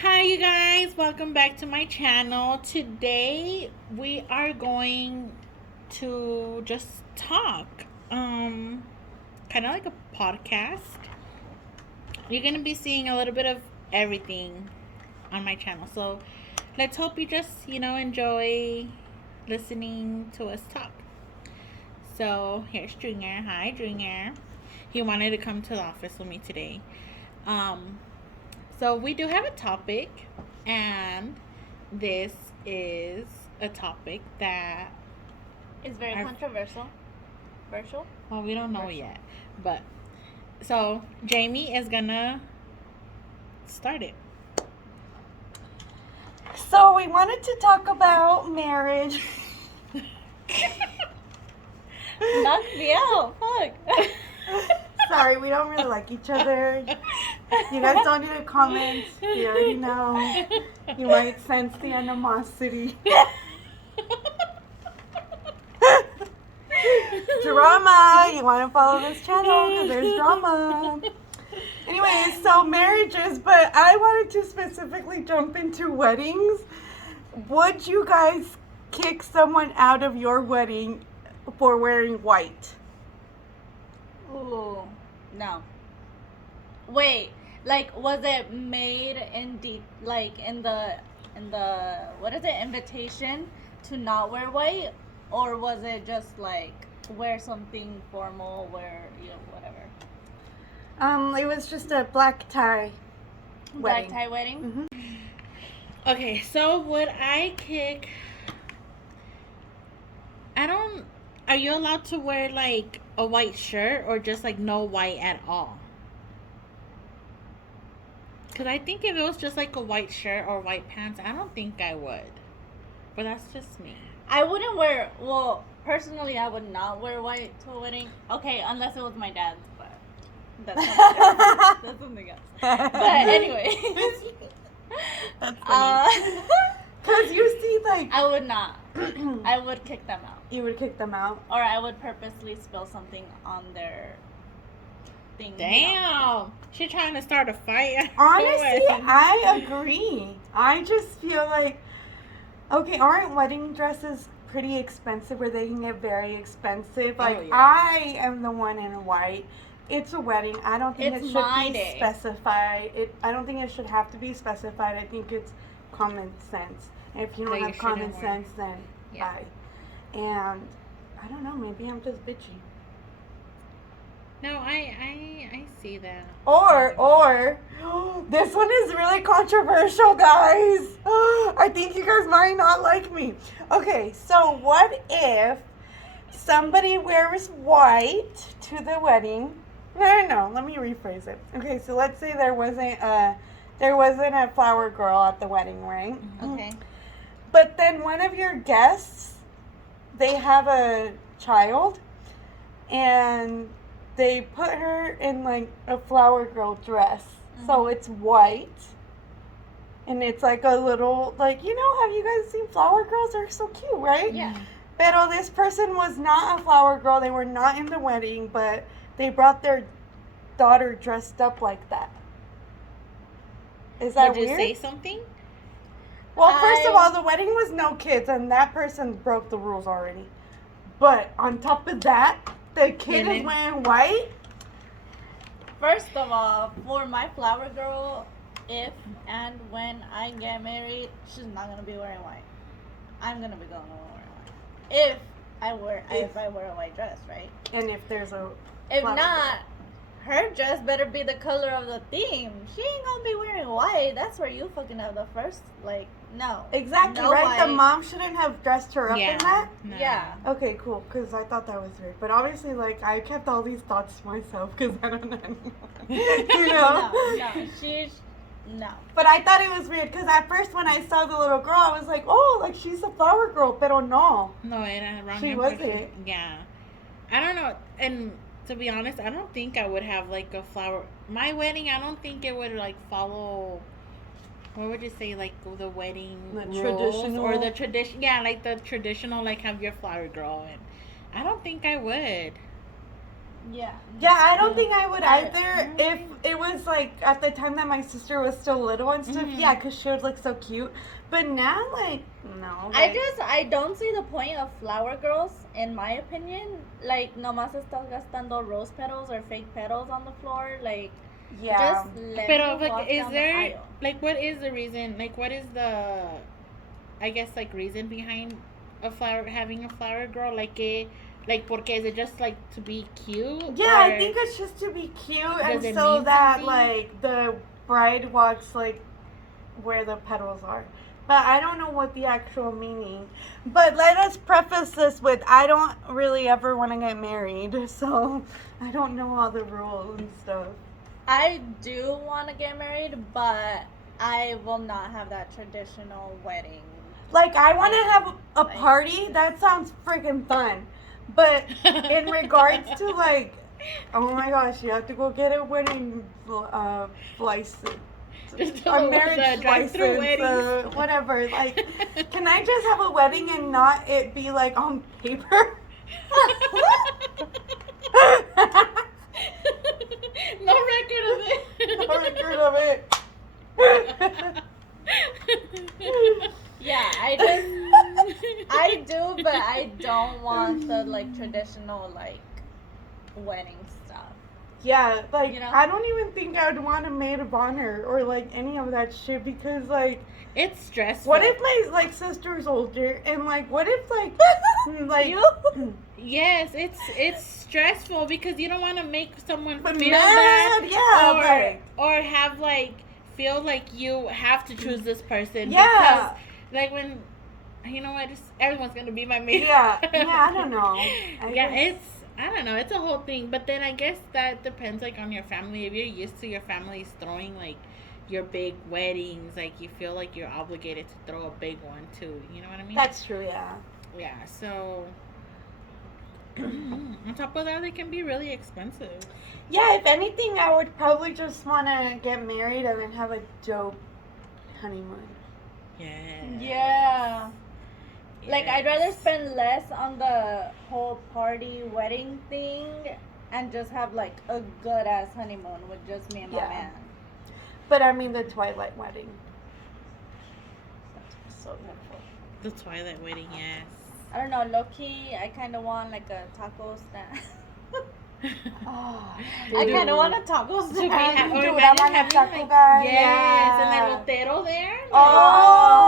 Hi, you guys. Welcome back to my channel. Today we are going to just talk. Kind of like a podcast. You're going to be seeing a little bit of everything on my channel. So, let's hope you just, enjoy listening to us talk. So, here's Junior. Hi, Junior. He wanted to come to the office with me today. Um, So we do have a topic, and this is a topic that It's very controversial. well, we don't know yet, but so Jamie is gonna start it. So we wanted to talk about marriage. Knock me out. Fuck. Sorry, we don't really like each other. You guys don't need to comment. We already know. You might sense the animosity. Drama. You want to follow this channel because there's drama. Anyways, so marriages, but I wanted to specifically jump into weddings. Would you guys kick someone out of your wedding for wearing white? Ooh, no. Wait, like, was it made in in the what is it, invitation to not wear white, or was it just like wear something formal, wear whatever? It was just a black tie Black wedding. tie wedding. Mhm. Okay, so would I kick? I don't. Are you allowed to wear like a white shirt or just like no white at all? Because I think if it was just like a white shirt or white pants, I don't think I would. But that's just me. I wouldn't wear. Well, personally, I would not wear white to a wedding. Okay, unless it was my dad's, but that's something else. That's something else. But anyway, That's funny. Because you see, like, I would not. I would kick them out, you would kick them out. or I would purposely spill something on their thing. Damn. She trying to start a fight. Honestly, I agree. I just feel like, okay, aren't wedding dresses pretty expensive where they can get very expensive? Like, yeah. I am the one in white. It's a wedding. I don't think It's it should my be day. specified. I don't think it should have to be specified. I think it's common sense. And if you don't That you have common shouldn't wear. sense, then Yeah. bye. And I don't know. Maybe I'm just bitchy. No, I see that. Or, this one is really controversial, guys. I think you guys might not like me. Okay, so what if somebody wears white to the wedding? No, let me rephrase it. Okay, so let's say there wasn't a flower girl at the wedding, right? Okay. But then one of your guests, they have a child, and they put her in like a flower girl dress. So it's white. And it's like a little, like, have you guys seen flower girls? They're so cute, right? Yeah. Pero this person was not a flower girl. They were not in the wedding, but they brought their daughter dressed up like that. Is that Would you weird? say something? Well, first of I- all, the wedding was no kids, and that person broke the rules already. But on top of that, the kid Yeah, is wearing white. First of all, for my flower girl, if and when I get married, she's not gonna be wearing white. I'm gonna be going wearing white. If I wear a white dress, right? And if there's a If flower not, her dress better be the color of the theme. She ain't gonna be wearing white. That's where you fucking have the first, no. exactly No right. white. The mom shouldn't have dressed her up in that. No. Yeah. Okay, cool. Because I thought that was weird, but obviously, like, I kept all these thoughts to myself because I don't know. No. But I thought it was weird because at first when I saw the little girl, I was like, oh, like she's a flower girl, pero no. No, era wrong. She impression. wasn't. Yeah. I don't know. And to be honest, I don't think I would have like a flower. My wedding, I don't think it would like follow. What would you say, like the wedding The rules traditional- or the tradition? Yeah, like the traditional, like have your flower girl, and I don't think I would. Yeah. Yeah, I don't think I would I- either. If it was like at the time that my sister was still little and stuff, Mhm. yeah, because she would look so cute. But now, like, no. I don't see the point of flower girls, in my opinion. Like, nomás estás gastando rose petals or fake petals on the floor. Like, yeah. just let But me walk like, is down there the aisle. like what is the reason? Like, what is the, I guess, like reason behind having a flower girl? Like, porque is it just like to be cute? Yeah, I or- think it's just to be cute Does and it so mean that something? like the bride walks like where the petals are. But I don't know what the actual meaning. But let us preface this with I don't really ever want to get married, so I don't know all the rules and stuff. I do want to get married, but I will not have that traditional wedding. Like I want to have a Like- party. That sounds freaking fun. But in regards to like, oh my gosh, you have to go get a wedding license. Just A the marriage drive-through license, weddings. whatever. Like, can I just have a wedding and not it be like on paper? No record of it. No record of it. Yeah, I do, but I don't want the like traditional like wedding stuff. Yeah, like You know? I don't even think I would want a maid of honor or like any of that shit because like It's stressful. what if my like sister's older and like what if like You? Yes, it's stressful because you don't want to make someone But feel mad, bad, yeah, or like- or have like feel like you have to choose this person. Yeah. Because, like when, you know what, everyone's gonna be my mate. Yeah, I don't know. I Yeah, guess- I don't know, it's a whole thing. But then I guess that depends like on your family. If you're used to your families throwing like your big weddings, like you feel like you're obligated to throw a big one too. You know what I mean? That's true, yeah. Yeah, so on top of that, they can be really expensive. Yeah, if anything, I would probably just want to get married and then have a dope honeymoon. Yeah. Yeah. Like, I'd rather spend less on the whole party wedding thing and just have, like, a good ass honeymoon with just me and my Yeah. man. But I mean the Twilight wedding. That's so beautiful. The Twilight wedding, yes. I don't know, low key, I kind of want, like, a taco stand. Oh, I Dude. kind of want a taco To be stand. ha- or Dude, I imagine want a having, taco like, guy. Yes, Yeah. and then Lotero there.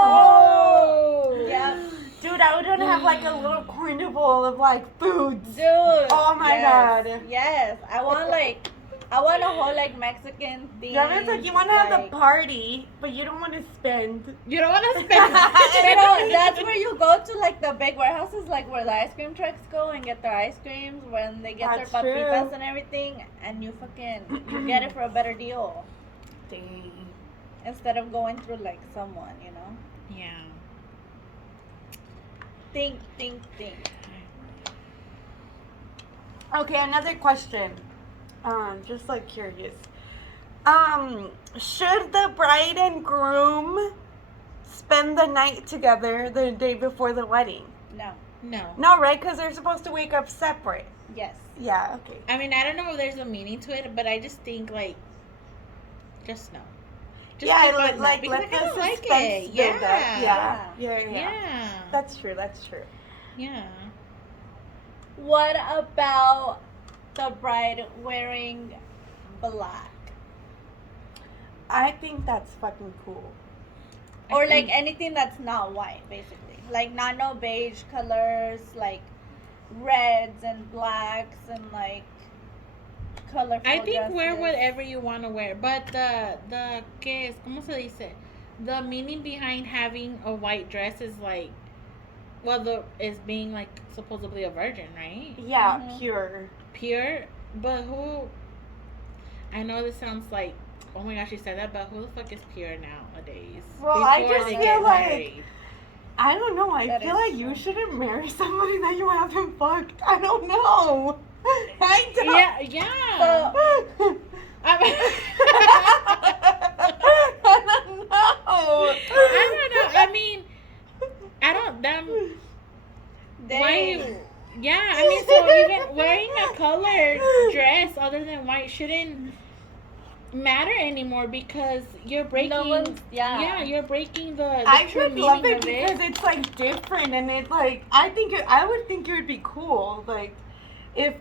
Oh. Yeah. Dude, I would want to have like a little carnival of like foods. Dude. Oh my yes, God. Yes. I want a whole, like, Mexican theme. Yeah, it's like you want to have the party, but you don't want to spend. You don't want to spend. Pero that's where you go to, like, the big warehouses, like where the ice cream trucks go and get their ice creams when they get That's their true. papitas and everything, and you get it for a better deal Dang. instead of going through, like, someone, you know? Yeah. Think. Okay, another question. Just like curious. Should the bride and groom spend the night together the day before the wedding? No. No. No, right? Because they're supposed to wake up separate. Yes. Yeah, okay. I mean, I don't know if there's a meaning to it, but I just think like, just no. Just Yeah, keep like, on like because let I kinda the like suspense it. build up. Yeah. Yeah. Yeah. That's true, that's true. Yeah. What about the bride wearing black? I think that's fucking cool. Or, like, anything that's not white, basically. Like, not no beige colors, like, reds and blacks and, like, colorful I think wear dresses. whatever you want to wear, but the ¿qué es? ¿Cómo se dice? The meaning behind having a white dress is like, well, is being like supposedly a virgin, right? Yeah, Mhm. pure. Pure, but who? I know this sounds like, oh my gosh, she said that, but who the fuck is pure nowadays? Well, I Before just they feel get like- married. I don't know. I That feel is like you true. shouldn't marry somebody that you haven't fucked. I don't know. I don't. Yeah, yeah. I don't know. I don't know. I mean, I don't. Why? Dang. Yeah, I mean, so even wearing a colored other than white shouldn't matter anymore because you're breaking. No one's, Yeah, you're breaking the I true would love meaning it of because it's like different and it like I would think it would be cool like if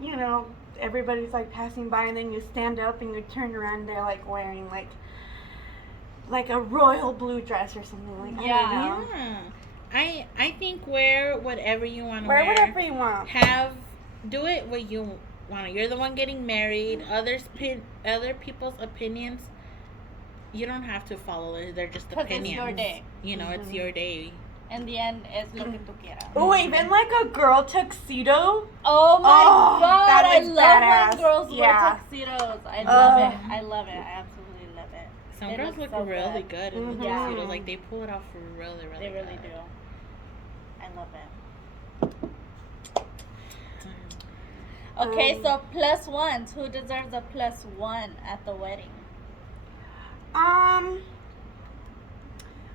you know everybody's like passing by and then you stand up and you turn around they're like wearing like a royal blue dress or something like I don't know. Yeah. I think wear whatever you want to Wear wear. whatever you want. Do it what you want. You're the one getting married. Other people's opinions, you don't have to follow it. They're just 'Cause opinions. it's your day. You know, it's your day. In the end, es lo que tú quieras. Oh, even like a girl tuxedo. Oh my god, that I looks love badass. when girls Yeah. wear tuxedos. I love Oh. it. I love it. I absolutely love it. Some It girls looks look so really good. good in the Mhm. tuxedos. Like they pull it off really, really. They really good. do. I love it. Okay, so plus ones. Who deserves a plus one at the wedding?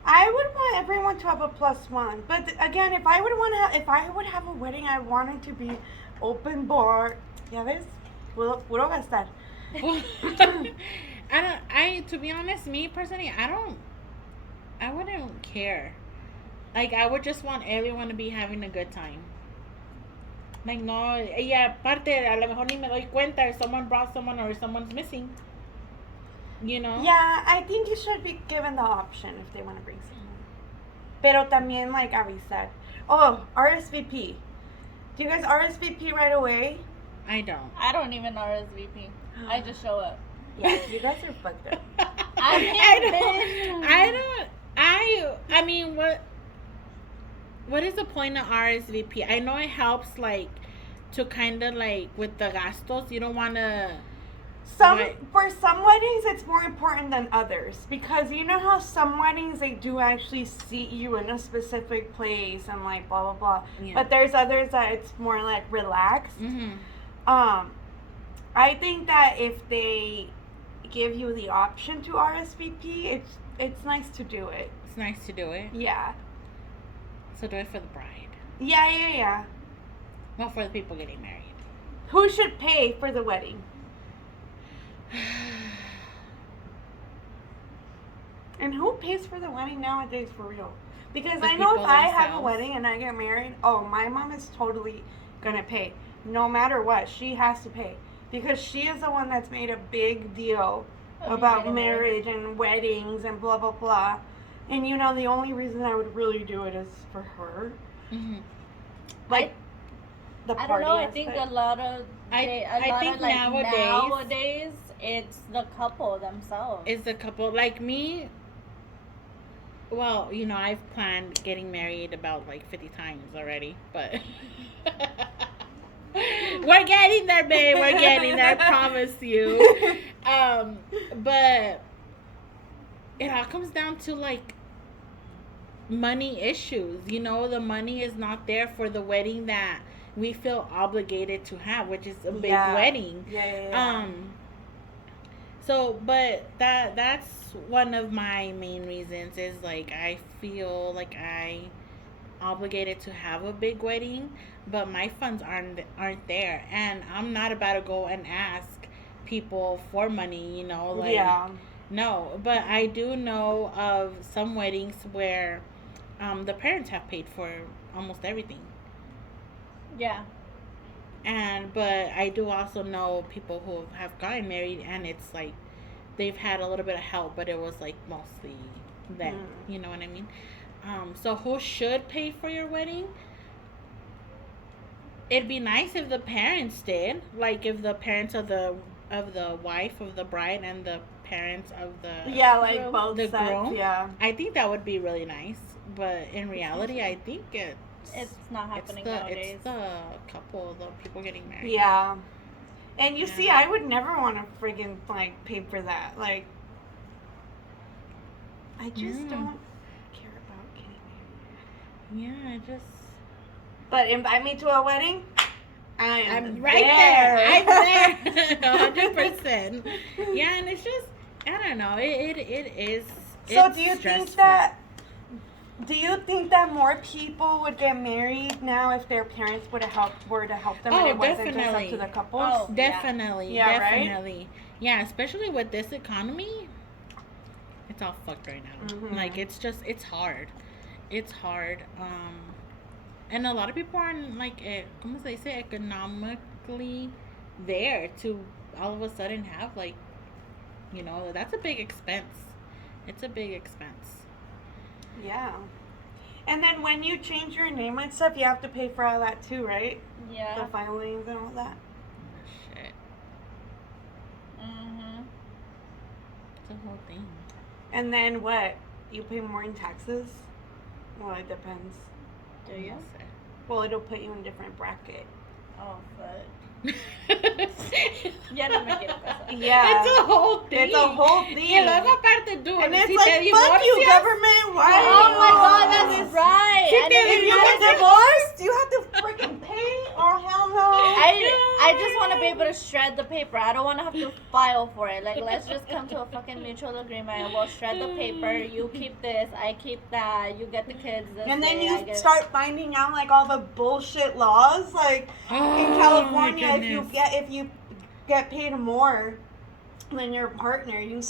I would want everyone to have a plus one, but again, if I would have a wedding, I want it to be open bar. Ya ves, puro gastar. To be honest, me personally, I wouldn't care. Like, I would just want everyone to be having a good time. Like, no, aparte, a lo mejor ni me doy cuenta if someone brought someone or if someone's missing. You know? Yeah, I think you should be given the option if they want to bring someone. Pero también, like avisar. Oh, RSVP. Do you guys RSVP right away? I don't. I don't even RSVP. I just show up. Yeah, you guys are fucked up. I mean, what is the point of RSVP? I know it helps, like, to kind of, like, with the gastos, you don't want to... For some weddings, it's more important than others because you know how some weddings they do actually seat you in a specific place and like blah blah blah. Yeah. But there's others that it's more like relaxed. Mm-hmm. I think that if they give you the option to RSVP, it's nice to do it. It's nice to do it. Yeah. So do it for the bride. Yeah. Well, for the people getting married. Who should pay for the wedding? And who pays for the wedding nowadays for real? Because The I know if people I have a themselves. wedding and I get married, my mom is totally gonna pay. No matter what, she has to pay. Because she is the one that's made a big deal about getting marriage and weddings and blah blah blah. And you know the only reason I would really do it is for her. Mm-hmm. Like the I party don't know. I think aspect. a lot of nowadays it's the couple themselves. Is the couple like me? Well, you know, I've planned getting married about like 50 times already, but we're getting there, babe. We're getting there. I promise you. But it all comes down to like money issues. You know, the money is not there for the wedding that we feel obligated to have, which is a big wedding. Yeah. So, but that's one of my main reasons is like I feel like I obligated to have a big wedding, but my funds aren't there, and I'm not about to go and ask people for money. You know, like no. But I do know of some weddings where the parents have paid for almost everything. Yeah. But I do also know people who have gotten married and it's like they've had a little bit of help, but it was like mostly them. You know what I mean? So who should pay for your wedding? It'd be nice if the parents did, like if the parents of the wife of the bride and the parents of the like both the sides. groom. Yeah. I think that would be really nice, but in reality, I think It's not happening nowadays. It's the couple, the people getting married. Yeah. And you see, Yeah. I would never want to friggin' like pay for that. Like, I just don't care about getting married. Yeah, I just. But invite me to a wedding. I'm right there. I'm there. 100%. Yeah, and it's just I don't know. It is. So it's do you think stressful. that Do you think that more people would get married now if their parents were to help them and Oh, it wasn't just up definitely. to the couples? Oh. Definitely. Yeah, right? Definitely. Yeah, especially with this economy. It's all fucked right now. Mhm. Like it's hard. It's hard. And a lot of people aren't like como se dice, economically there to all of a sudden have like, that's a big expense. It's a big expense. Yeah. And then when you change your name and stuff, you have to pay for all that too, right? Yeah. The filings and all that. Shit. Mhm. It's a whole thing. And then what? You pay more in taxes? Well, it depends. Do you? Well, it'll put you in a different bracket. Oh, fuck. Ya no me quiero casar. Yeah. It's a whole thing. It's a whole thing. Y luego aparte, dude, And it's si like, te fuck you, divorcias, government. Why? Oh my god, that's right. Si And te if If you you get divorced, you have to freaking pay? Oh, hell no. I just want to be able to shred the paper. I don't want to have to file for it. Like, let's just come to a fucking mutual agreement. We'll shred the paper. You keep this. I keep that. You get the kids this And then way, you I get- start finding out like all the bullshit laws. Like Oh, in my California, if you goodness. get paid more than your partner, you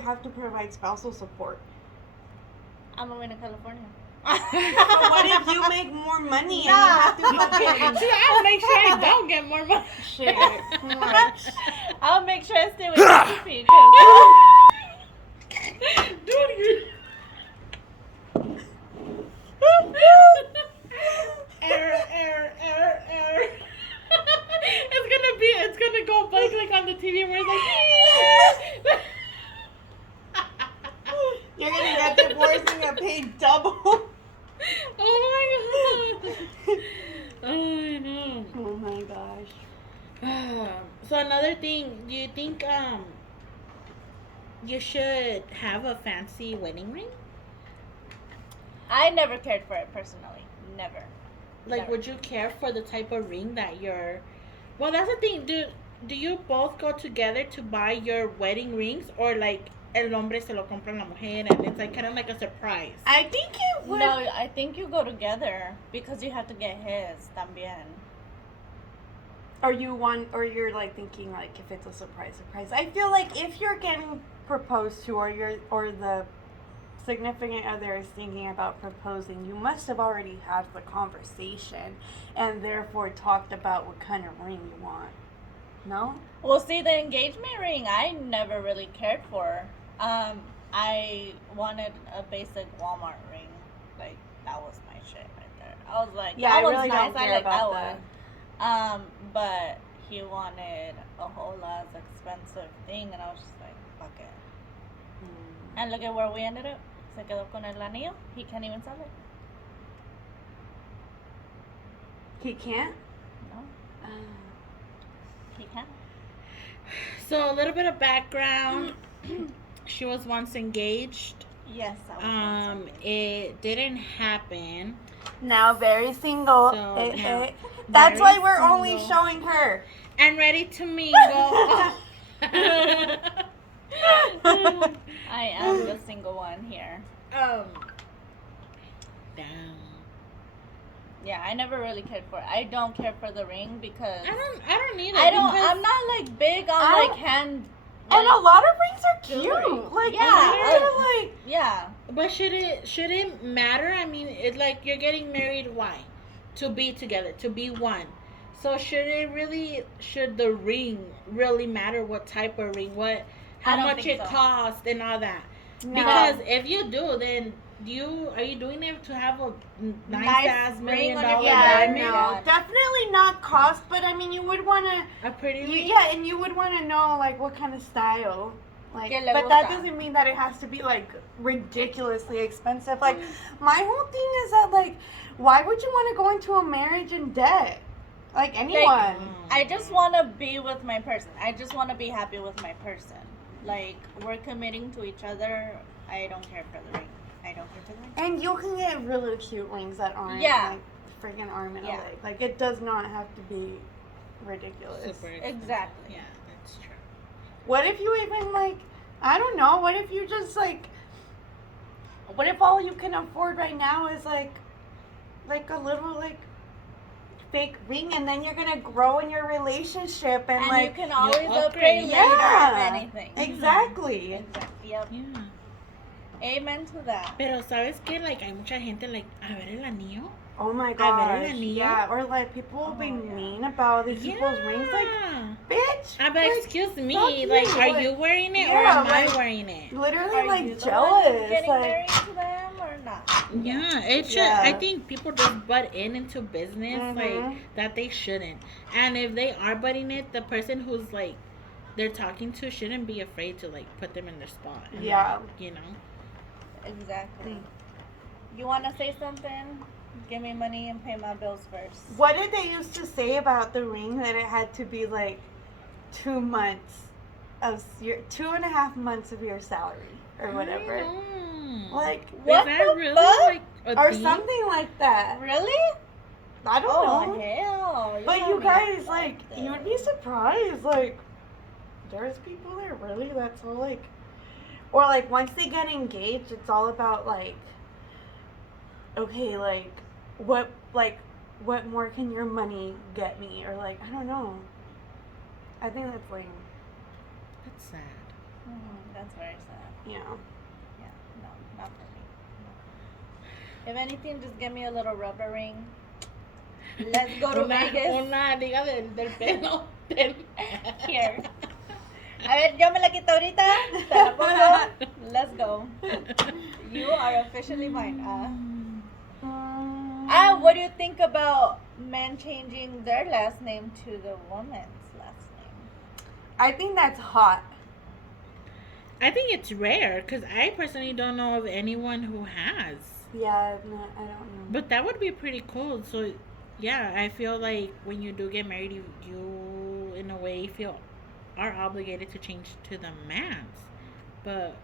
have to provide spousal support. I'm moving to California. But what if you make more money and you Nah. have to fucking So I'll make sure I don't get more money. shit? What? I'll make sure I stay with you. 'Cause- Dude, you... error. It's gonna go bug like on the TV where it's like. You're gonna get divorced and get paid double. Oh my god. Oh, I know. Oh my gosh. So another thing, do you think you should have a fancy wedding ring? I never cared for it personally. Never. Like, Never. would you care for the type of ring that you're? Well, that's the thing. Do you both go together to buy your wedding rings, or like el hombre se lo compra a la mujer, and it's like kind of like a surprise? I think it would. No, I think you go together because you have to get his también. Or you're like thinking like if it's a surprise. I feel like if you're getting proposed to, or the significant other is thinking about proposing, you must have already had the conversation and therefore talked about what kind of ring you want. No? Well, see, the engagement ring I never really cared for. I wanted a basic Walmart ring. Like, that was my shit right there. I was like, Yeah, that I was really nice. don't I care like about that one. But he wanted a whole lot of expensive thing, and I was just like, fuck it. And look at where we ended up. Se quedó con el anillo. He can't even sell it. He can't? No, he can't. So a little bit of background. She was once engaged. Yes, I was. It didn't happen. Now very single. So, now That's very why we're only single. showing her. And ready to mingle. I am the single one here. Damn. Yeah, I never really cared for it. I don't care for the ring because I don't need it. I don't. because- I'm not like big on I- like hand. And a lot of rings are Jewelry. cute. Like, Yeah, they're like, Yeah. But should it matter? I mean, it's like you're getting married. Why? To be together, to be one. So should the ring really matter? What type of ring? How I don't much think it so. costs and all that? no. Because if you do, then are you doing it to have a nice ass $1 million ring on your Yeah, finger. diamond? no, definitely not cost, but I mean, you would want to, A pretty ring? yeah, and you would want to know like what kind of style, like, Que le but that gusta. doesn't mean that it has to be like ridiculously expensive. Like, my whole thing is that like, why would you want to go into a marriage in debt? Like anyone. I just want to be with my person. I just want to be happy with my person. Like, we're committing to each other. I don't care for the ring. I don't care for the ring. And you can get really cute rings that aren't Yeah. like freaking arm and a Yeah. leg. Like, it does not have to be ridiculous. Super expensive. Exactly. Yeah, that's true. What if you even like, I don't know, what if you just like what if all you can afford right now is like a little like fake ring, and then you're gonna grow in your relationship and And like you can always upgrade. upgrade later Yeah. if anything. exactly. Exactly. Yep. Yeah. Amen to that. Pero sabes que like hay mucha gente like a ver el anillo. Oh my ver gosh. el anillo. Yeah, or like people will be Oh, yeah. mean about these people's rings. Like, bitch. I'm like, like, excuse me, fuck like, you. are Like, you wearing it or yeah, am I like, wearing it? literally Are you like the one jealous. getting Like, married to them or not? Yeah, it should. Yeah. I think people just butt into business Mhm. like that they shouldn't. And if they are butting it, the person who's like they're talking to shouldn't be afraid to like put them in their spot. And, Yeah. like, you know. Exactly. You want to say something? Give me money and pay my bills first. what did they used to say about the ring, that it had to be like 2 months of your 2.5 months of your salary or whatever, I don't know. like, What Is that the really fuck? like a or thing? something like that. Really? I don't Oh, know. hell. But got you me guys, like, excited. you would be surprised. Like, there's people that really, that's all, like, or, like, once they get engaged, it's all about, like, okay, like, what more can your money get me? Or, like, I don't know. I think that's lame. That's sad. That's very sad. Yeah. Yeah, no, not for me. No. If anything, just give me a little rubber ring. Let's go to Vegas. Una liga del pelo. Here. A ver, yo me la quito ahorita. Te la pongo. Let's go. You are officially mine. What do you think about men changing their last name to the woman's last name? I think that's hot. I think it's rare because I personally don't know of anyone who has. Yeah, no, I don't know. But that would be pretty cool. So, yeah, I feel like when you do get married, you in a way feel are obligated to change to the man's. But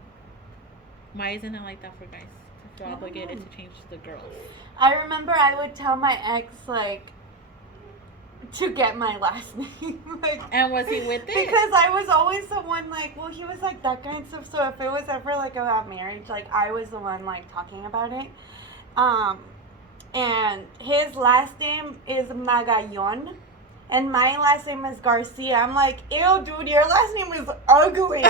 why isn't it like that for guys? To feel I don't obligated know. to change to the girls. I remember I would tell my ex, like, to get my last name. Like, And was he with it? because I was always the one, like, well, he was like that kind of stuff. So if it was ever like about marriage, like, I was the one like talking about it. And his last name is Magallon, and my last name is Garcia. I'm like, ew, dude, your last name is ugly.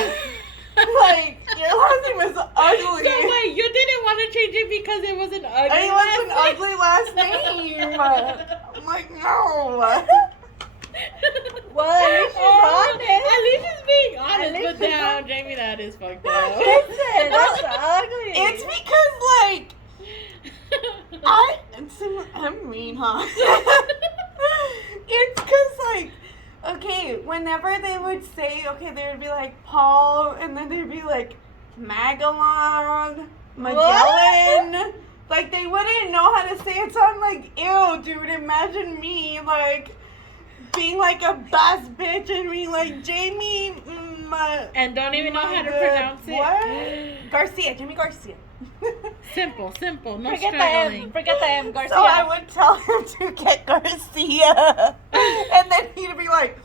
Like, your last name is ugly. So wait, you didn't want to change it because it was an ugly. And it was an last ugly last name. I'm like, no. Well, at least she's honest. At least she's being honest. At least But she's damn, honest. Jamie, that is fucked up. Listen, that's ugly. It's because, like, I'm mean, huh? It's because, like, okay, whenever they would say, okay, they would be like Paul, and then they'd be like Magellan, Magellan. Like, they wouldn't know how to say it, so I'm like, ew, dude, imagine me, like, being like a bass bitch and being like, Jamie, And don't even know how to my pronounce it. What? Garcia, Jamie Garcia. Simple, no Forget the struggling. M. Forget the M, Garcia. So I would tell him to get Garcia. And then he'd be like,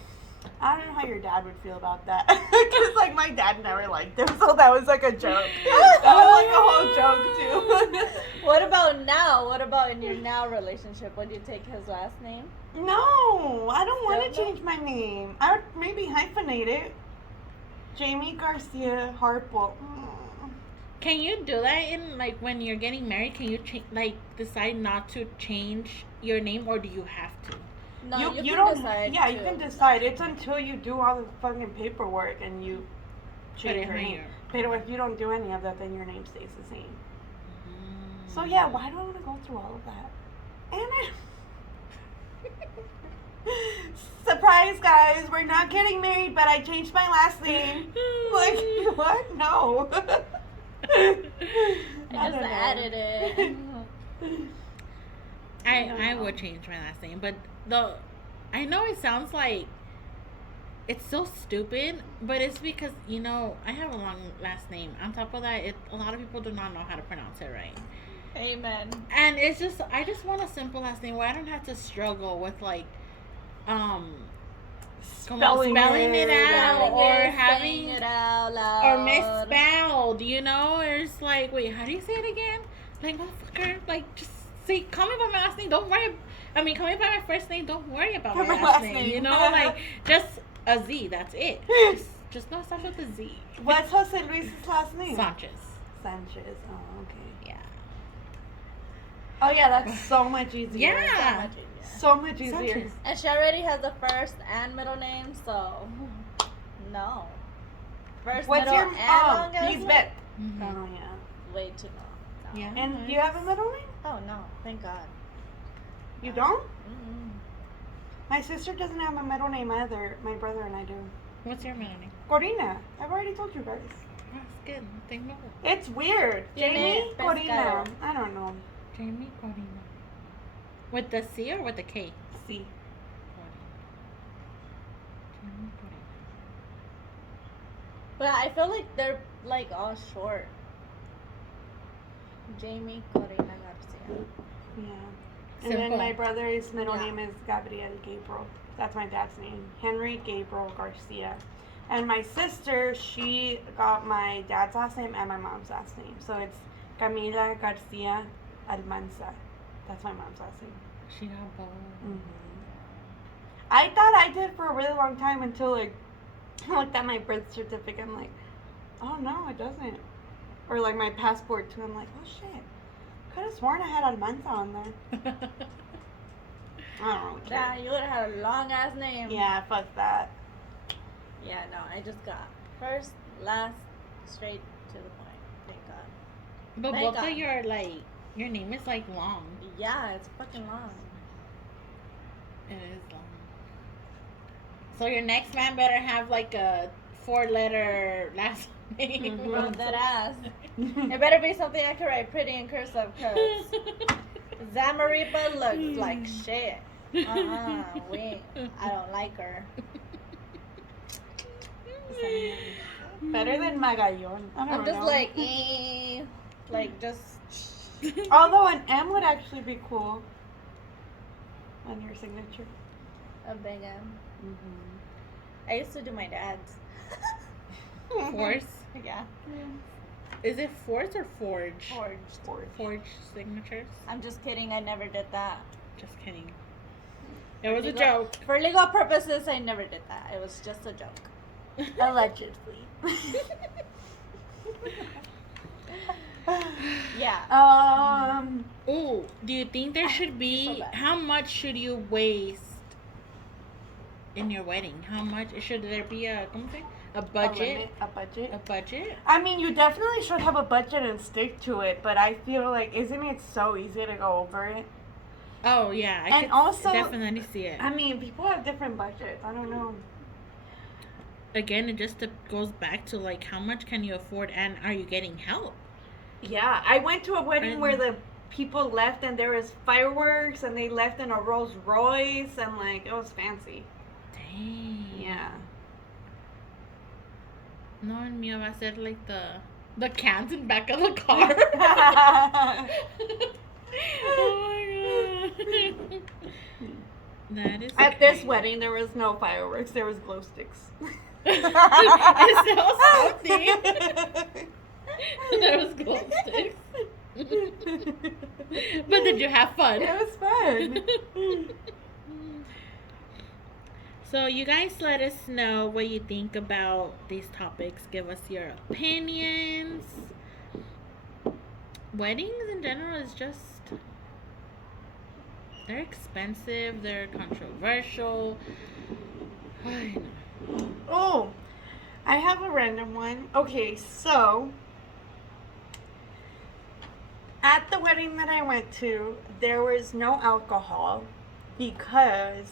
I don't know how your dad would feel about that. Because, like, my dad never liked him, so that was like a joke. That was like a whole joke, too. What about now? What about in your now relationship? Would you take his last name? No, I don't want to Still no? change my name. I would maybe hyphenate it. Jamie Garcia Harple. Can you do that in like when you're getting married? Can you like decide not to change your name, or do you have to? No, you can don't. decide. Yeah, you to. can decide. It's until you do all the fucking paperwork and you Put change it your name. higher. But if you don't do any of that, then your name stays the same. So yeah, why do I want to go through all of that? And surprise, guys, we're not getting married, but I changed my last name. Like, what? No. I don't just know. added it. I would change my last name, but I know it sounds like it's so stupid, but it's because I have a long last name. On top of that, a lot of people do not know how to pronounce it right, Amen. and it's just I just want a simple last name where I don't have to struggle with like spelling it out, or saying having it out loud, or misspelled, you know, or it's like, wait, how do you say it again? Like, motherfucker, like, just say, call me by my last name. Don't worry. I mean, call me by my first name. Don't worry about my last name. You know, like just a Z. That's it. Just no stuff with a Z. What's Jose Luis's last name? Sanchez. Sanchez. Oh, okay. Yeah. Oh yeah, that's so much easier. Yeah. So much easier. Sanchez. And she already has the first and middle name, so no. First, What's middle, your and long last name? Lisbeth? Mm-hmm. Oh yeah. Way too long. No. Yeah. And do you have a middle name? Oh no, thank God. You don't? Mm-mm. My sister doesn't have a middle name either. My brother and I do. What's your middle name? Corina. I've already told you guys. Oh, that's good. Think about it. It's weird. Your Jamie name? Corina. Pescado. I don't know. Jamie Corina. With the C or with the K? C. Jamie Corina. But I feel like they're like all short. Jamie Corina Garcia. Yeah. And then Simple. my brother's middle Yeah. name is Gabriel Gabriel. That's my dad's name. Henry Gabriel Garcia. And my sister, she got my dad's last name and my mom's last name. So it's Camila Garcia Almanza. That's my mom's last name. She got both. I thought I did for a really long time until like I looked at my birth certificate. I'm like, oh no, it doesn't. Or like my passport too. I'm like, oh shit. Could have sworn I had Almanza on there. I don't really Yeah, care. you would have had a long ass name. Yeah, fuck that. Yeah, no, I just got first, last, straight to the point. Thank God. But Thank both God. of your name is like long. Yeah, it's fucking long. It is long. So your next man better have like a 4-letter last name. Mhm. Bro, that ass. It better be something I can write pretty in cursive, cause Zamaripa looks like shit. We, I don't like her. Better than Magallon. I don't I'm just know. like just. Although an M would actually be cool on your signature. A big M. I used to do my dad's. Force? Yeah, Is it force or forge? forged. Forge signatures? I'm just kidding. I never did that. Just kidding. It was a Legal- joke. For legal purposes, I never did that. It was just a joke. Allegedly. Yeah. Ooh, do you think there should So be, bad. how much should you waste in your wedding? How much, should there be a, ¿cómo se? A budget? A budget. A budget? I mean, you definitely should have a budget and stick to it, but I feel like, isn't it so easy to go over it? Oh, yeah. I And could also- definitely see it. I mean, people have different budgets. I don't know. Again, it just goes back to like how much can you afford and are you getting help? Yeah, I went to a wedding Right. where the people left and there was fireworks and they left in a Rolls Royce and like it was fancy. Dang. Yeah. No, el mío va a ser like the cans in back of the car. Oh my god. That is At this crazy. wedding, there was no fireworks. There was glow sticks. It's still something. There was glow sticks. But did you have fun? It was fun. So you guys let us know what you think about these topics. Give us your opinions. Weddings in general is just, they're expensive, they're controversial. I know. Oh, I have a random one. Okay, so at the wedding that I went to, there was no alcohol because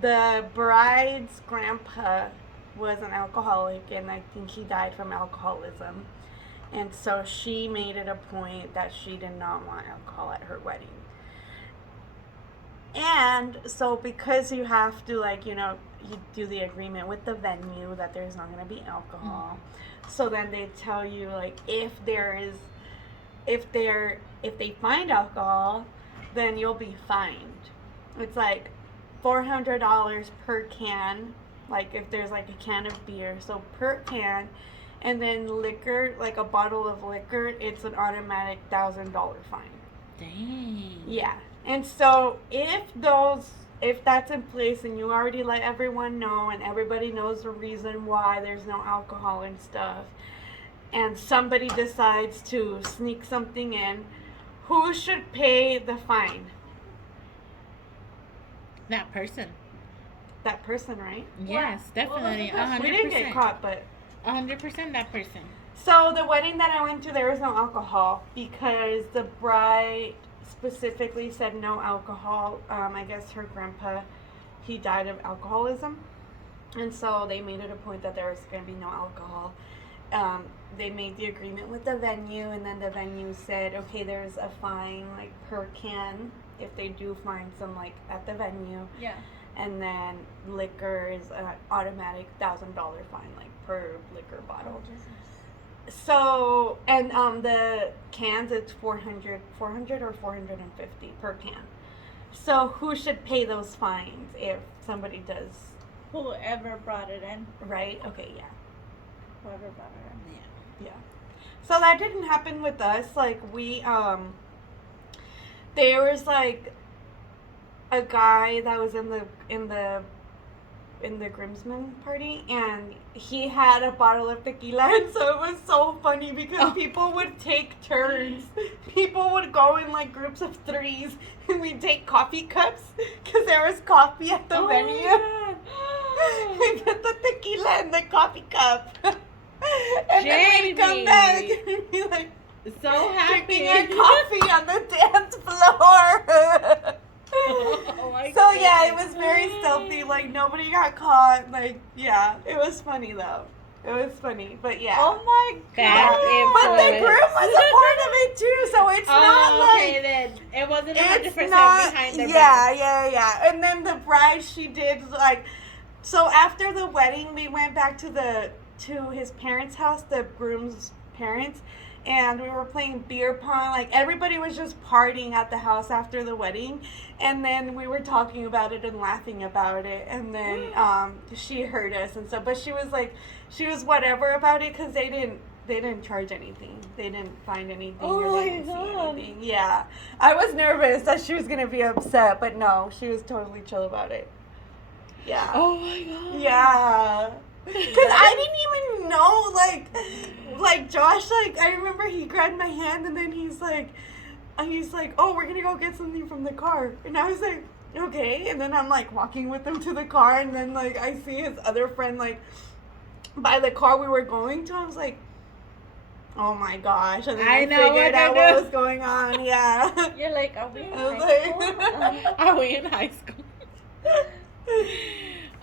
the bride's grandpa was an alcoholic and I think he died from alcoholism. And so she made it a point that she did not want alcohol at her wedding. And so because you have to you do the agreement with the venue that there's not going to be alcohol. So then they tell you if they find alcohol, then you'll be fined. It's like $400 per can like if there's like a can of beer, so per can, and then liquor, like a bottle of liquor, it's an automatic $1,000 fine. Dang. Yeah. And so if that's in place and you already let everyone know and everybody knows the reason why there's no alcohol and stuff, and somebody decides to sneak something in, who should pay the fine? That person. That person, right? Yes, definitely. What was the 100%. We didn't get caught, but 100% that person. so the wedding that I went to, there was no alcohol because the bride specifically said no alcohol. I guess her grandpa, he died of alcoholism, and so they made it a point that there was going to be no alcohol. They made the agreement with the venue, and then the venue said, okay, there's a fine like per can if they do find some like at the venue, Yeah. and then liquor is an automatic $1,000 fine like per liquor bottle. So, and the cans, it's 400 or 450 per can. So who should pay those fines if somebody does, Whoever brought it in. right? Okay, yeah. Whoever brought it in. Yeah. So that didn't happen with us. Like there was like a guy that was in the groomsmen party, and he had a bottle of tequila, and so it was so funny because people would take turns. People would go in like groups of threes, and we'd take coffee cups because there was coffee at the venue. We put the tequila in the coffee cup. And then we'd come back and be like So happy. drinking our coffee on the dance floor. Oh my So yeah, it goodness. was very stealthy. Like nobody got caught. Like yeah, it was funny though. It was funny, but yeah. Oh my Bad god. But the influence. groom was a part of it too, so it's not Oh, like okay then. It wasn't it's 100% not. behind their Yeah, back. yeah. And then the bride, she did like. So after the wedding, we went back to his parents' house, the groom's parents, and we were playing beer pong. Like everybody was just partying at the house after the wedding, and then we were talking about it and laughing about it. And then she heard us and stuff, but she was whatever about it because they didn't charge anything. They didn't find anything. Oh or they my didn't see God. anything. Yeah, I was nervous that she was gonna be upset, but no, she was totally chill about it. Yeah. Oh my god. Yeah. Cause I didn't even know, like Josh, like I remember he grabbed my hand and then he's like, oh, we're gonna go get something from the car, and I was like, okay, and then I'm like walking with him to the car, and then like I see his other friend like by the car we were going to. I was like, oh my gosh, and then I I know figured what out to what do. was going on. Yeah. You're like, are we in I was high like- school? Are we in high school?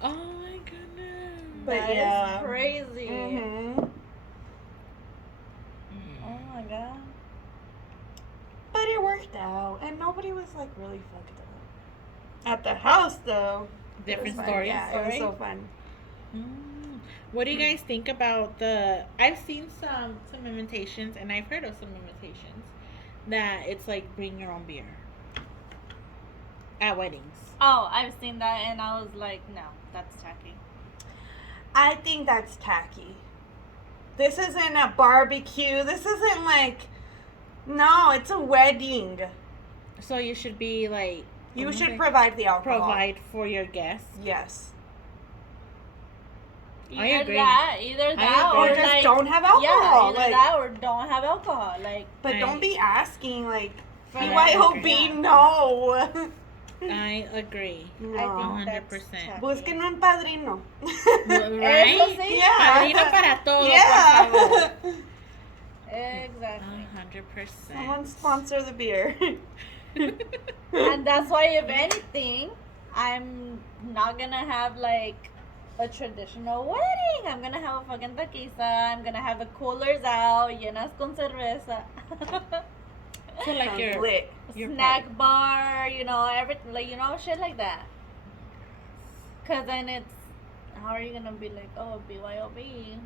Oh my goodness. But That is yeah. crazy. Mhm. Oh my god. But it worked out, and nobody was like really fucked up. At the house, though. it was Different fun. stories. Yeah, it was so fun. What do you guys think about the? I've seen some imitations, and I've heard of some imitations that it's like bring your own beer at weddings. Oh, I've seen that and I was like, no, that's tacky. I think that's tacky. This isn't a barbecue. This isn't like. No, it's a wedding. So you should be like You what should is it? provide the alcohol. provide for your guests. Yes. I Either agree. Either that, agree. Or or just like, don't have yeah, alcohol. either like, that or don't have alcohol. Like, but I- don't be asking like I BYOB. agree. No. I agree. No. I think 100%. that's tacky. Busquen un padrino. Right? Eso sí. Yeah. Padrino para todo, Yeah. por favor. Exactly. 100%. Someone sponsor the beer. And that's why, if anything, I'm not gonna have like a traditional wedding. I'm gonna have a fucking taquiza. I'm gonna have the coolers out, llenas con cerveza. So like Sounds your lit. Your Snack bar, everything, like, shit like that. Cause then it's, how are you gonna be like, oh, BYOB?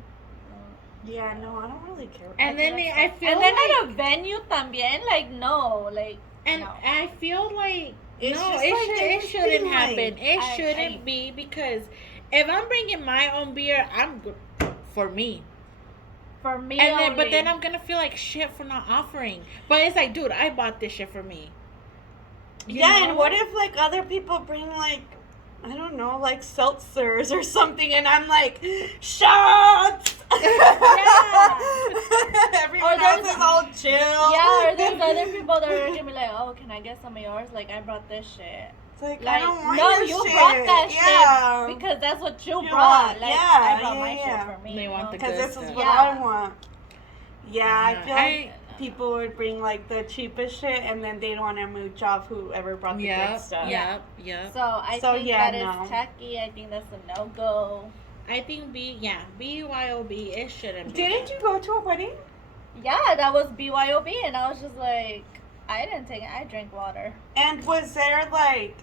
Yeah, no, I don't really care. And then I feel And then like, at a venue también, like, no, like, and no. I feel like It's no, just it, like it anything, shouldn't like, happen. It I- shouldn't be because If I'm bringing my own beer, I'm good for me. For me, And then, only. but then I'm gonna feel like shit for not offering. But it's like, dude, I bought this shit for me. You Yeah, know? and what if like other people bring like, I don't know, like seltzers or something, and I'm like, shots. Everyone Or else there's- is all chill. Yeah, or there's other people that are gonna be like, oh, can I get some of yours? Like, I brought this shit. It's like, I Like, don't want no, your you shit. brought that Yeah. shit because that's what you You brought. want- Like, yeah, I brought my yeah. shit for me. They you want know? the Because good this is stuff. what Yeah. I want. Yeah, I feel I- like people would bring like the cheapest shit, and then they'd want to mooch off whoever brought the good stuff. Yep. So I So, think yeah, that is no. tacky. I think that's a no-go. I think BYOB, it shouldn't be. Didn't you go to a wedding? Yeah, that was BYOB, and I was just like, I didn't take it. I drank water. And was there like,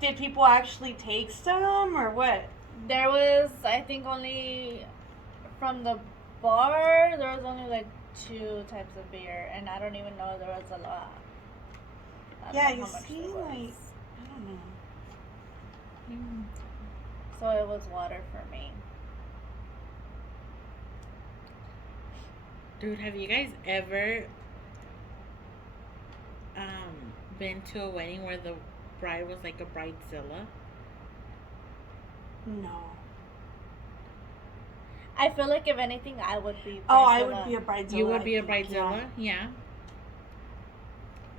did people actually take some or what? There was, I think, only from the bar, there was only like 2 types of beer, and I don't even know if there was a lot. I don't Yeah, know you how much see, there was. like, I don't know. So it was water for me. Dude, have you guys ever been to a wedding where the bride was like a bridezilla? No. I feel like if anything, I would be. Oh, I bridezilla. would be a bridezilla. You would be I a think, bridezilla? Yeah.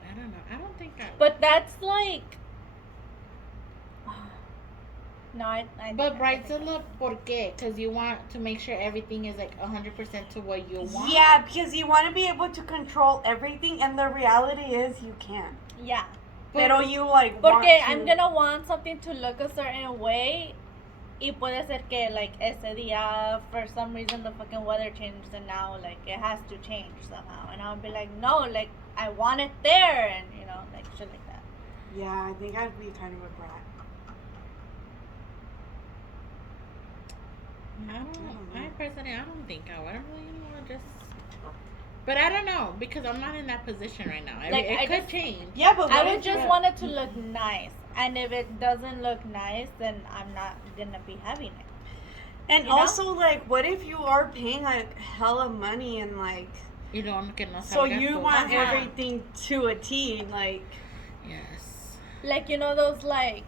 I don't know. I don't think I. But that's like. No, I think But I think bridezilla, ¿por qué? Because you want to make sure everything is like 100% to what you want. Yeah, because you want to be able to control everything, and the reality is you can't. Yeah. Pero you like want Porque to. I'm gonna want something to look a certain way. Y puede ser que like ese día for some reason the fucking weather changed and now like it has to change somehow. And I'll be like, no, like I want it there, and you know, like shit like that. Yeah, I think I'd be kind of a brat. I personally, I don't think I would. I really want to just. But I don't know because I'm not in that position right now. Like, It I could just- change. Yeah, but I what would if just you- want it to look nice. And if it doesn't look nice, then I'm not gonna be having it. And you know? also, like, what if you are paying like hella money and like, You don't que no so salga you todo. want Uh-huh. everything to a T, like. Yes. Like, you know those like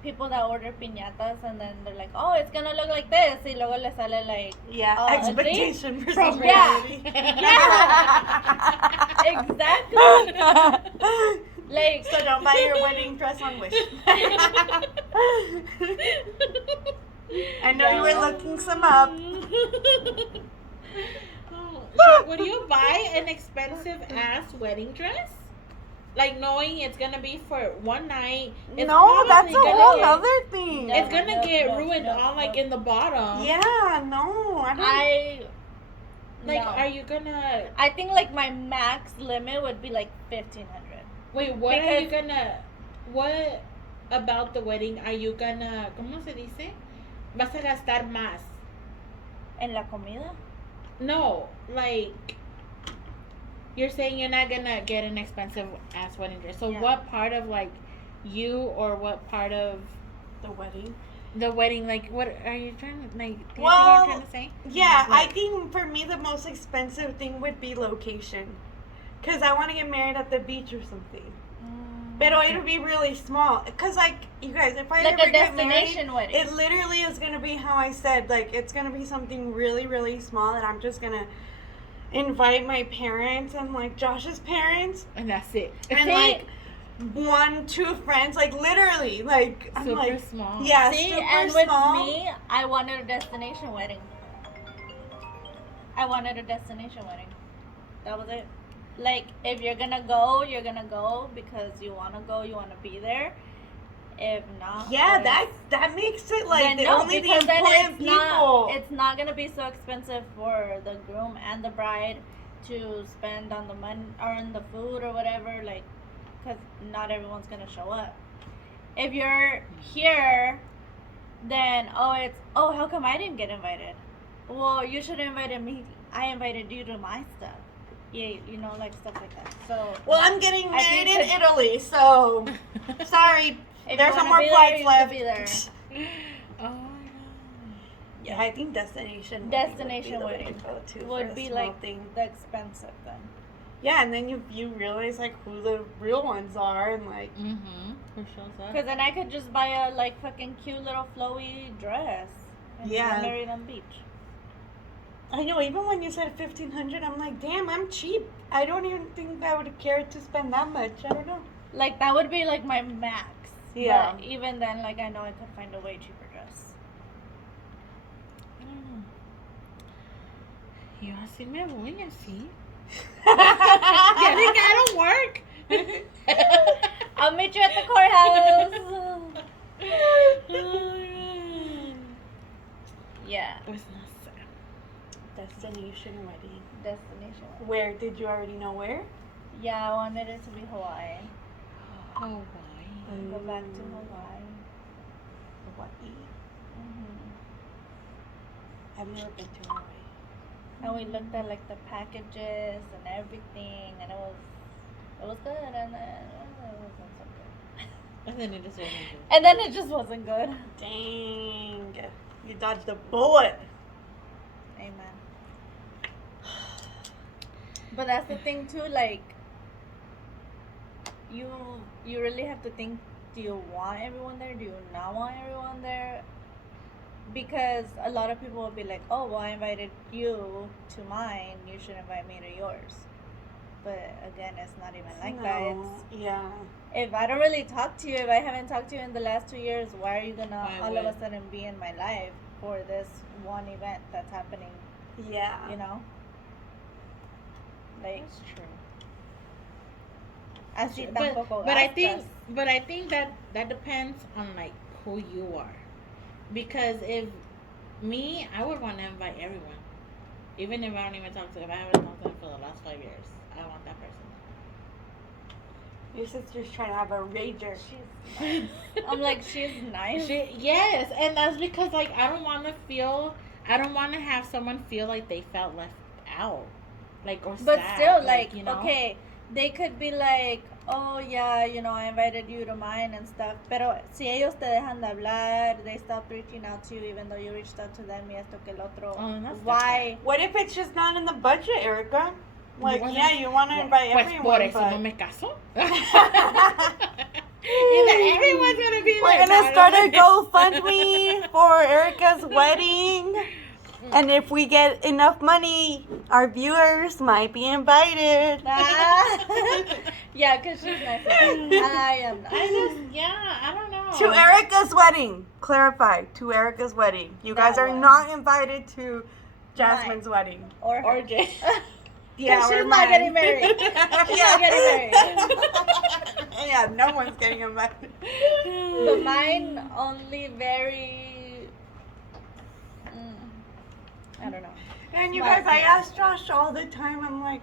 people that order piñatas and then they're like, oh, it's gonna look like this, y luego le sale like, Yeah, Oh, expectation versus From reality. Exactly. Like, So don't buy your wedding dress on Wish. I know you were looking some up. So would you buy an expensive ass wedding dress? Like knowing it's gonna be for one night. It's No, that's a probably whole gonna other thing. No. It's gonna get No, ruined no, all like no. in the bottom. Yeah, no, I don't. Like, no. are you gonna? I think like my max limit would be like 1,500. Wait, what are you Because- gonna? What about the wedding are you gonna? ¿Cómo se dice? Vas a gastar más. En la comida? No, like you're saying you're not gonna get an expensive ass wedding dress. So Yeah. what part of like you or what part of The wedding. the wedding, like what are you trying to like? Do you see what Well, I'm trying to say? Yeah, I Like- think for me the most expensive thing would be location. Because I want to get married at the beach or something. But it'll be really small. Because, like, you guys, if I Like ever a get destination married, wedding. it literally is going to be how I said. Like, it's going to be something really, really small. And I'm just going to invite my parents and, like, Josh's parents. And that's it. And, See? like, 1-2 friends. Like, literally. Like, I'm Super like, small. yeah, See, super and with small. me, I wanted a destination wedding. I wanted a destination wedding. That was it. Like, if you're gonna go, you're gonna go because you wanna go, you wanna be there. If not, Yeah, pues, that makes it, like, then the no, only the because then important people. it's not gonna be so expensive for the groom and the bride to spend on the money or on the food or whatever, like, because not everyone's gonna show up. If you're here, then how come I didn't get invited? Well, you should have invited me. I invited you to my stuff. Yeah, you know, like stuff like that. So Well, I'm getting I married think in Italy, so sorry, If There's you no wanna more be there, flights you left. can be there. Oh my Yeah, I think destination Destination wedding wedding would be, the way to go, too, for would a be small like thing. the expensive then. Yeah, and then you realize like who the real ones are and like god. Mm-hmm. Who shows up? Because then I could just buy a like fucking cute little flowy dress and Yeah. get married on the beach. I know even when you said 1,500, I'm like, damn, I'm cheap. I don't even think I would care to spend that much. I don't know. Like that would be like my max. Yeah. But even then, like I know I could find a way cheaper dress. I don't know. Yo así me voy así. Ya dije, I don't work. I'll meet you at the courthouse. Yeah. Pues no sé. Destination wedding. Destination. Where? Did you already know where? Yeah, I wanted it to be Hawaii. Hawaii. Go back to Hawaii. Hawaii. hmm I've never been to Hawaii. And we looked at like the packages and everything, and it was good, and then it wasn't so good. And then it just wasn't good. And then it just wasn't good. Dang. You dodged a bullet. Amen. But that's the thing too, like you really have to think, do you want everyone there? Do you not want everyone there? Because a lot of people will be like, oh, well, I invited you to mine, you should invite me to yours. But again, it's not even like that. It's, Yeah. if I don't really talk to you, if I haven't talked to you in the last 2 years, why are you gonna Why all of a would- sudden be in my life for this one event that's happening, Yeah. you know? Like, That's true. así But, tampoco I gastas. think that depends on like who you are, because if me, I would want to invite everyone, even if I don't even talk to them. If I haven't talked to them for the last 5 years, I want that person. Your sister's trying to have a rager. She's nice. I'm like, she's nice. Yes, and that's because like I don't want to have someone feel like they felt left out, like or But sad, still, like, you know? okay, they could be like, oh, yeah, you know, I invited you to mine and stuff. Pero si ellos te dejan de hablar, they stopped reaching out to you even though you reached out to them y esto que el otro. Oh, that's Why? What if it's just not in the budget, Erica? Like, wanna- yeah, you want to invite Pues everyone, por eso but... no me caso. You know, everyone's gonna be We're like, gonna start a GoFundMe for Erica's wedding. And if we get enough money, our viewers might be invited. Yeah, because she's nice. I am not. I don't know. To Erica's wedding. Clarify. To Erica's wedding. You guys That are one. not invited to Jasmine's wedding. Or her. RJ. Yeah, she's or not mine. getting married. She's not getting Yeah, no one's getting invited. But mine only very. I don't know. And you Small guys, I things. ask Josh all the time, I'm like,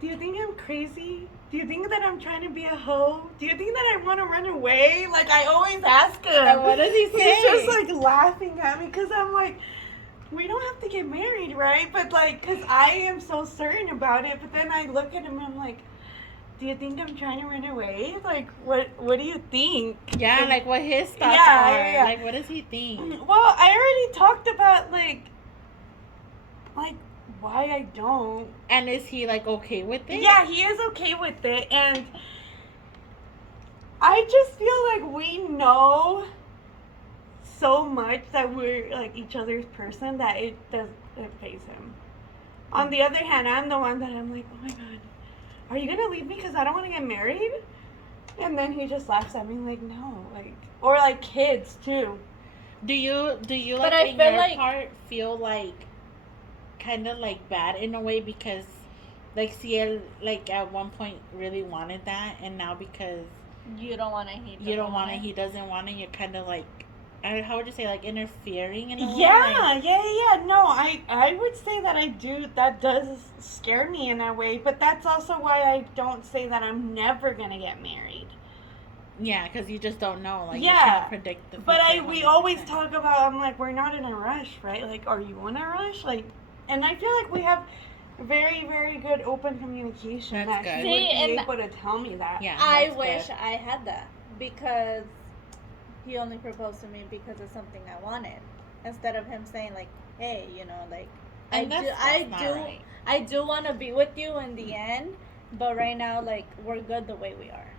do you think I'm crazy? Do you think that I'm trying to be a hoe? Do you think that I want to run away? Like, I always ask him. And what does he say? He's just like laughing at me because I'm like, we don't have to get married, right? But like, because I am so certain about it. But then I look at him and I'm like, do you think I'm trying to run away? Like, what do you think? Yeah, like what his thoughts Yeah, are. yeah, yeah. Like, what does he think? Well, I already talked about like why I don't. And is he like okay with it? Yeah, he is okay with it, and I just feel like we know so much that we're like each other's person that it faze him. On the other hand, I'm the one that I'm like, oh my god, are you gonna leave me because I don't want to get married? And then he just laughs at me like, no, like, or like kids too. Do you But like I in feel your like- part feel like kind of like bad in a way because like Ciel like at one point really wanted that and now because You don't want to heat. you don't want it, he doesn't want it, you're kind of like how would you say like interfering in a way? Yeah. No, I would say that I do. That does scare me in a way, but that's also why I don't say that I'm never gonna get married. Yeah, because you just don't know. Like, Yeah. you can't predict the But future we always 100%. talk about. I'm like, we're not in a rush, right? Like, are you in a rush? Like, and I feel like we have very, very good open communication. That's that good. he would See, be and able to tell me that. Yeah, I that's wish good. I had that because he only proposed to me because it's something I wanted, instead of him saying like, hey, like And that's not right. I do want to be with you in the end, but right now like we're good the way we are.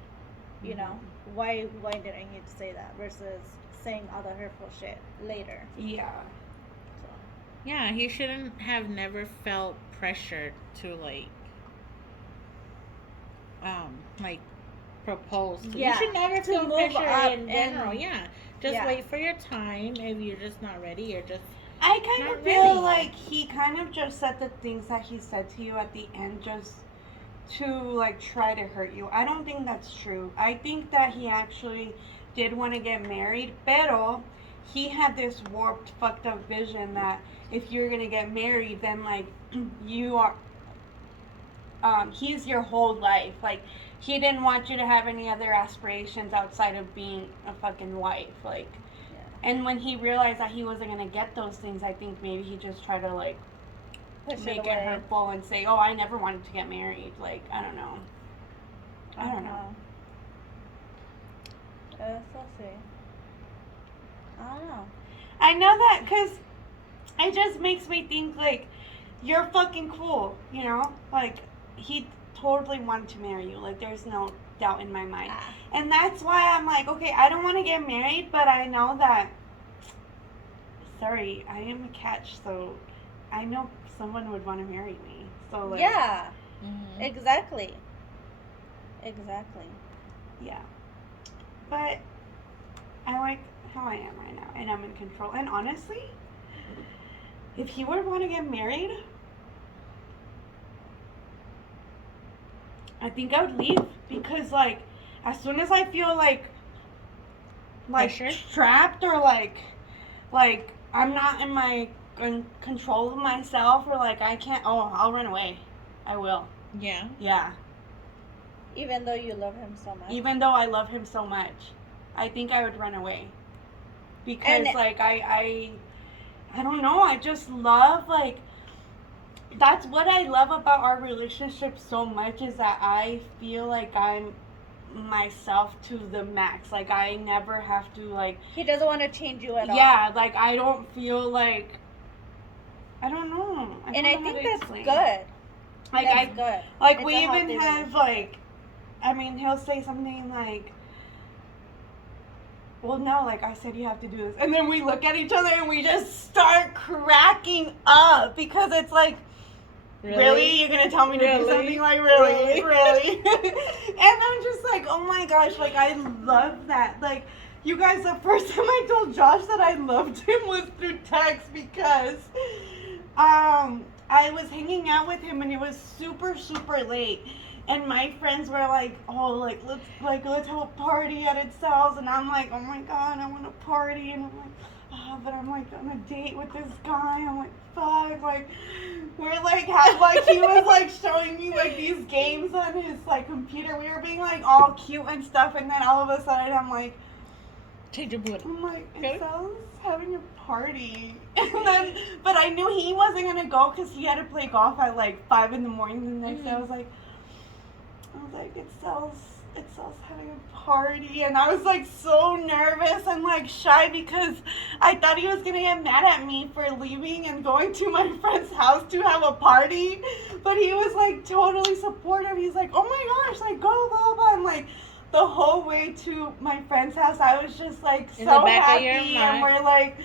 Why didn't he say that versus saying all the hurtful shit later? Yeah. So. Yeah, he shouldn't have never felt pressured to like propose. Yeah, You should never to feel move pressure up in general. and- Yeah, just yeah. wait for your time. If you're just not ready, you're just I kind Not of feel really. like he kind of just said the things that he said to you at the end just to like try to hurt you. I don't think that's true. I think that he actually did want to get married, pero he had this warped, fucked up vision that if you're gonna get married, then like you are, he's your whole life. Like he didn't want you to have any other aspirations outside of being a fucking wife. Like, and when he realized that he wasn't gonna get those things, I think maybe he just tried to like Push make it away. hurtful and say, "Oh, I never wanted to get married." Like, I don't know. I don't know. So see. I don't know. I know that because it just makes me think like you're fucking cool, you know? Like he totally wanted to marry you. Like there's no doubt in my mind. And that's why I'm like, okay, I don't want to get married, but I know that sorry, I am a catch, so I know someone would want to marry me. So like Yeah, Mhm. exactly. yeah. But I like how I am right now, and I'm in control. And honestly, if he would want to get married, I think I would leave because, like, as soon as I feel like Pressure? trapped or like I'm not in my control of myself or like I can't. Oh, I'll run away. I will. Yeah. Yeah. Even though you love him so much. Even though I love him so much, I think I would run away. Because And- like I don't know, I just love like that's what I love about our relationship so much is that I feel like I'm myself to the max. Like I never have to like He doesn't want to change you at all. yeah, like I don't feel like I don't know. And don't I know how think to that's explain. good. Like That's good. like It's we a even healthy have relationship. like I mean he'll say something like well no, like I said you have to do this and then we look at each other and we just start cracking up because it's like really? You're gonna tell me to do Really? something like really? And I'm just like, oh my gosh, like I love that. Like you guys, the first time I told Josh that I loved him was through text because I was hanging out with him and it was super, super late. And my friends were like, oh, let's have a party at Itzel's. And I'm like, oh my God, I want to party. And I'm like, oh, but I'm like on a date with this guy. I'm like, fuck. Like, we're like, he was like showing me like these games on his like computer. We were being like all cute and stuff. And then all of a sudden I'm like, Change your mood. I'm like, Okay. Itzel's having a party. And then, but I knew he wasn't going to go because he had to play golf at like 5 in the morning the next day. I was like, Itzel's having a party. And I was like so nervous and like shy because I thought he was going to get mad at me for leaving and going to my friend's house to have a party. But he was like totally supportive. He's like, oh my gosh, like go, blah, blah. And like the whole way to my friend's house, I was just like In so the back of happy. your And mind. we're like,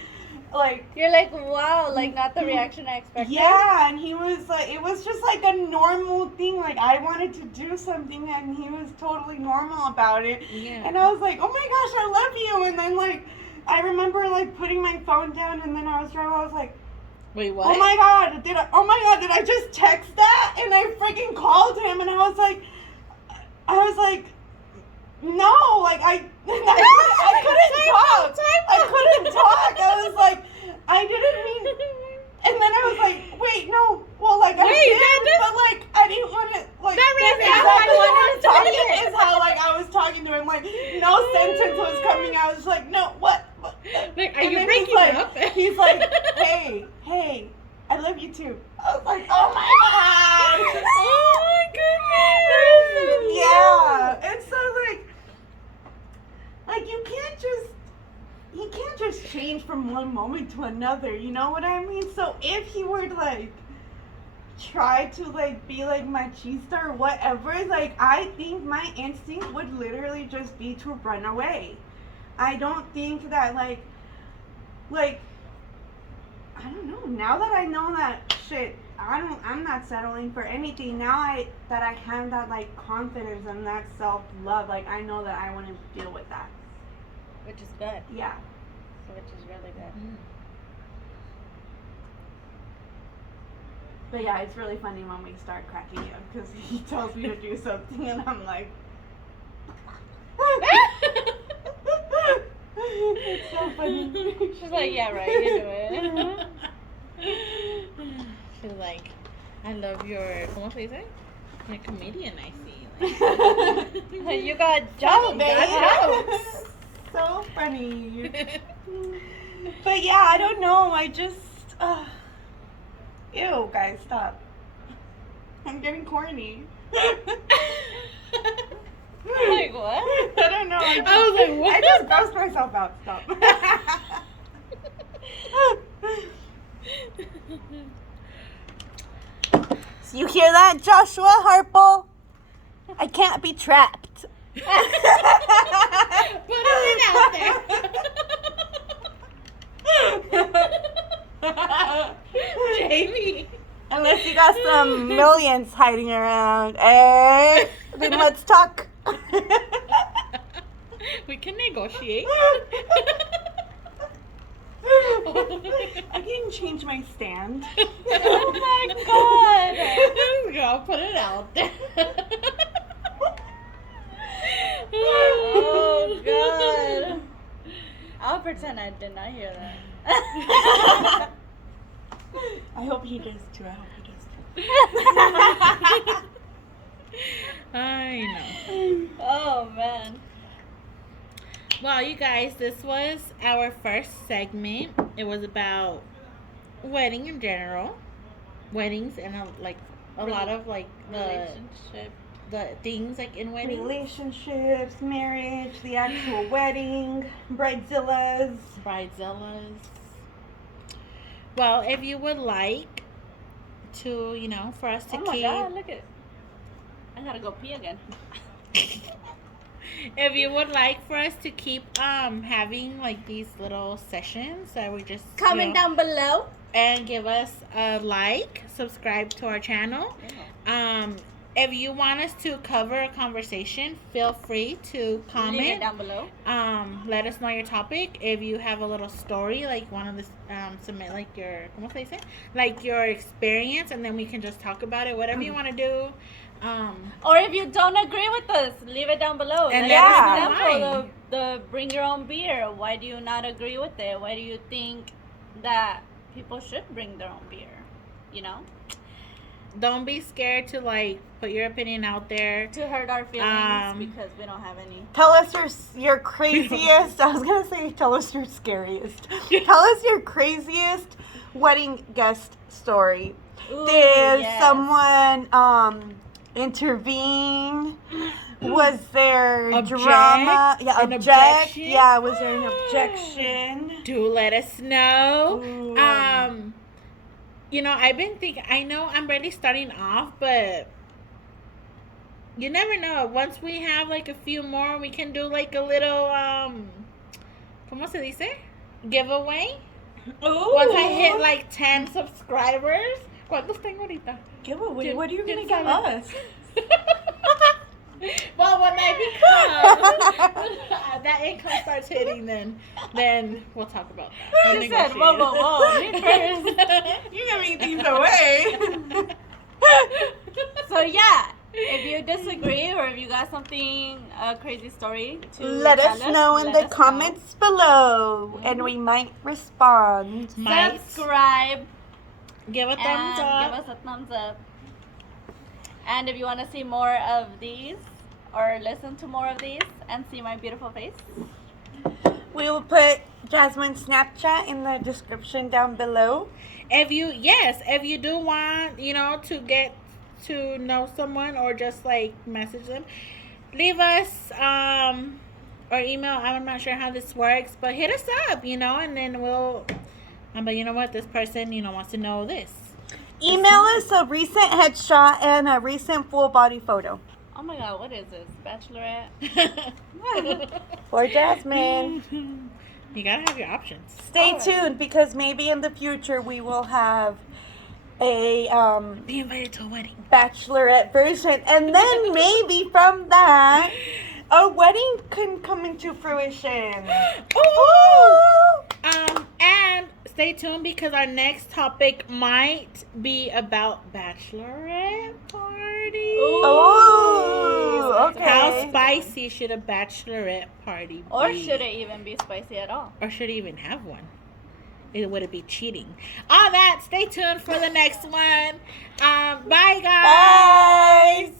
You're like, wow, like not the reaction I expected. yeah, and he was like, it was just like a normal thing. Like I wanted to do something, and he was totally normal about it. Yeah. And I was like, oh my gosh, I love you. And then like, I remember like putting my phone down, and then I was driving. I was like, Wait, what? oh my god, did I just text that? And I freaking called him, and I was like, no, like I couldn't talk. I couldn't talk. I was like, I didn't mean. And then I was like, wait, no. Well, like I Wait, did, that but like I didn't want to. Like That that's really exactly happened. what I was talking. Is how like I was talking to him. Like no sentence was coming out. I was like, no, what? Like, are And you then breaking he's like, up? He's like, hey, I love you too. I was like, oh my god. Oh my goodness. Yeah, and so like you can't just just change from one moment to another. You know what I mean? So if he were to like try to like be like machista or whatever, like I think my instinct would literally just be to run away. I don't think that like I don't know. Now that I know that shit, I'm not settling for anything. Now that I have that like confidence and that self love, like I know that I want to deal with that. Which is good. Yeah. Which is really good. But yeah, it's really funny when we start cracking up because he tells me to do something and I'm like. It's so funny. She's like, yeah, right, you do it. She's like, I love your, ¿cómo se dice? You're a comedian, I see. Like, You got Funny, jokes. babe. So funny. But yeah, I don't know. I just. Ew, guys, stop. I'm getting corny. Like what? I don't know. I was like, what? I just grossed myself out. Stop. So you hear that, Joshua Harple? I can't be trapped. Put it out there. Jamie. Unless you got some millions hiding around. Then let's talk. We can negotiate. I can change my stand. Oh my god. This girl put it out there. Oh god. I'll pretend I did not hear that. I hope he does too. I hope he does too. I know. Oh man. Well, you guys, this was our first segment. It was about wedding in general, weddings, and a lot of like the things like in weddings. Relationships, marriage, the actual wedding, bridezillas. Bridezillas. Well, if you would like to, for us to Oh my keep. god, look at. I gotta go pee again. If you would like for us to keep having like these little sessions that we just Comment down below. and give us a like, subscribe to our channel. If you want us to cover a conversation, feel free to Leave it comment. down below. Let us know your topic. If you have a little story, like one of the submit like your ¿cómo se dice? Like your experience, and then we can just talk about it. Whatever you want to do. Or if you don't agree with us, leave it down below. And Like, let us for know example, why. the bring your own beer. Why do you not agree with it? Why do you think that people should bring their own beer? You know, Don't be scared to like put your opinion out there. to hurt our feelings Um, because we don't have any. Tell us your craziest. I was gonna say tell us your scariest. Tell us your craziest wedding guest story. Ooh, Did yes. someone intervene? Was there Object? drama? Yeah, An object. objection? Yeah, was there an objection? Do let us know. Ooh. I've been thinking. I know I'm really starting off, but you never know. Once we have like a few more, we can do like a little ¿cómo se dice? Giveaway. Ooh. Once I hit like 10 subscribers. ¿Cuántos tengo ahorita? giveaway, what are you gonna ¿Quién give sabe? us? Well, when I become that income starts hitting, then we'll talk about that. We'll She said, whoa, negotiate. whoa, me first. You're giving things away. So yeah, if you disagree or if you got something, a crazy story to Let tell us know in let the us comments below, and we might respond. know. Might Subscribe give a thumbs and up. give us a thumbs up. And if you want to see more of these or listen to more of these and see my beautiful face, We will put Jasmine's Snapchat in the description down below. If you do want, to get to know someone or just like message them, leave us or email. I'm not sure how this works, but hit us up, and then we'll. But you know what? This person, wants to know this. Email us a recent headshot and a recent full body photo. Oh my god, what is this? Bachelorette? For Jasmine. You gotta have your options. Stay Alright. tuned because maybe in the future we will have a Be invited to a wedding. bachelorette version, and then maybe from that a wedding can come into fruition. Ooh! And stay tuned because our next topic might be about bachelorette party. Oh, okay. How spicy should a bachelorette party be? Or should it even be spicy at all? Or should it even have one? Would it be cheating? On that, stay tuned for the next one. Bye, guys. Bye.